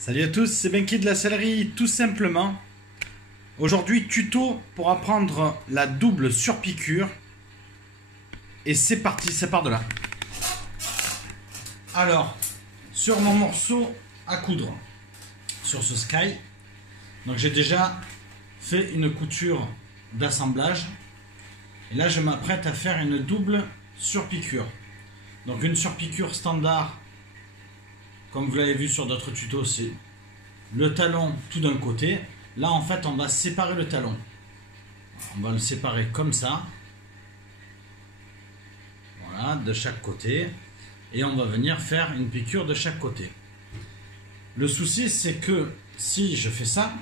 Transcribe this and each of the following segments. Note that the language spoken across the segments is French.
Salut à tous, c'est Benki de la sellerie, tout simplement. Aujourd'hui, tuto pour apprendre la double surpiqûre. Et c'est parti, c'est par de là. Alors, sur mon morceau à coudre, sur ce Sky, donc j'ai déjà fait une couture d'assemblage. Et là, je m'apprête à faire une double surpiqûre. Donc une surpiqûre standard, comme vous l'avez vu sur d'autres tutos, c'est le talon tout d'un côté. Là, en fait, on va séparer le talon. On va le séparer comme ça. Voilà, de chaque côté. Et on va venir faire une piqûre de chaque côté. Le souci, c'est que si je fais ça,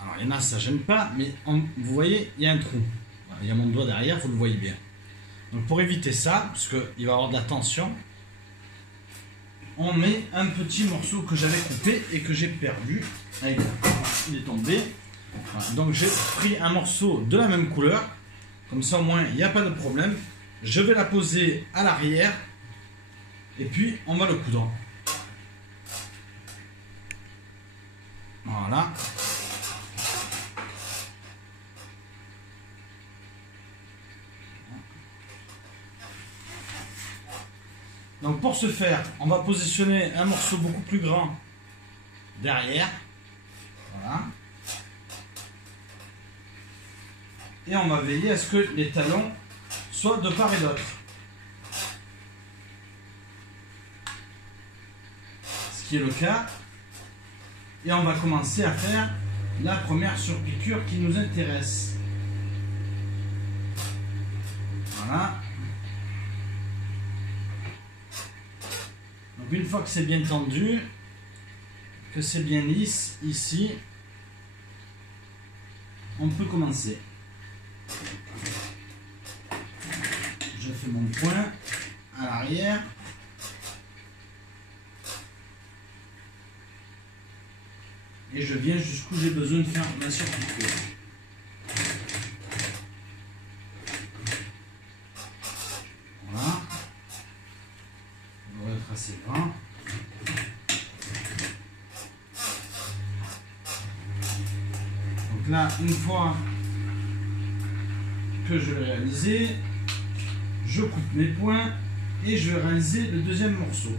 alors il y en a, ça gêne pas, mais vous voyez, il y a un trou. Voilà, il y a mon doigt derrière, vous le voyez bien. Donc pour éviter ça, parce qu'il va y avoir de la tension, on met un petit morceau que j'avais coupé et que j'ai perdu. Allez, il est tombé. Voilà, donc j'ai pris un morceau de la même couleur, comme ça au moins il n'y a pas de problème. Je vais la poser à l'arrière et puis on va le coudre. Voilà. Donc pour ce faire, on va positionner un morceau beaucoup plus grand derrière. Voilà. Et on va veiller à ce que les talons soient de part et d'autre. Ce qui est le cas. Et on va commencer à faire la première surpiqûre qui nous intéresse. Voilà. Donc une fois que c'est bien tendu, que c'est bien lisse, ici, on peut commencer. Je fais mon point à l'arrière. Et je viens jusqu'où j'ai besoin de faire ma surpiqûre. Voilà. On va être assez grand. Donc là, une fois que je l'ai réalisé, je coupe mes points et je vais réaliser le deuxième morceau.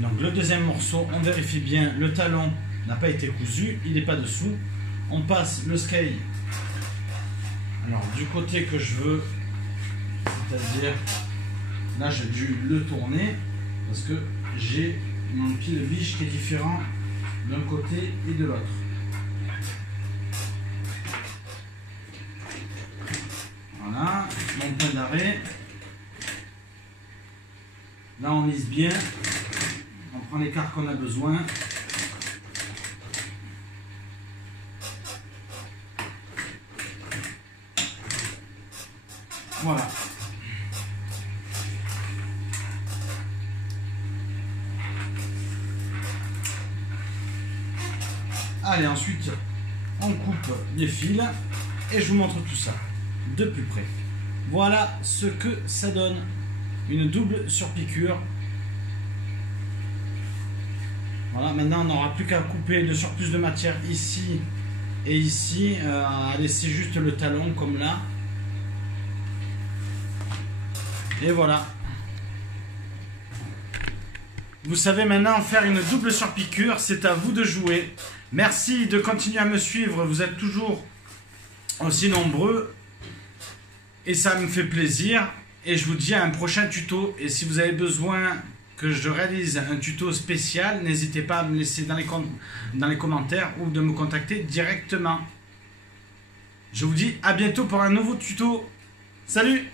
Donc le deuxième morceau, on vérifie bien, le talon n'a pas été cousu, il n'est pas dessous. On passe le scale, alors du côté que je veux, c'est-à-dire là j'ai dû le tourner parce que j'ai mon pied de biche qui est différent d'un côté et de l'autre. Voilà, mon point d'arrêt. Là on lisse bien, on prend l'écart qu'on a besoin. Voilà. Allez, ensuite, on coupe les fils et je vous montre tout ça de plus près. Voilà ce que ça donne, une double surpiqûre. Voilà, maintenant on n'aura plus qu'à couper le surplus de matière ici et ici, à laisser juste le talon comme là. Et voilà. Vous savez maintenant faire une double surpiqûre, c'est à vous de jouer. Merci de continuer à me suivre, vous êtes toujours aussi nombreux. Et ça me fait plaisir. Et je vous dis à un prochain tuto. Et si vous avez besoin que je réalise un tuto spécial, n'hésitez pas à me laisser dans les commentaires ou de me contacter directement. Je vous dis à bientôt pour un nouveau tuto. Salut!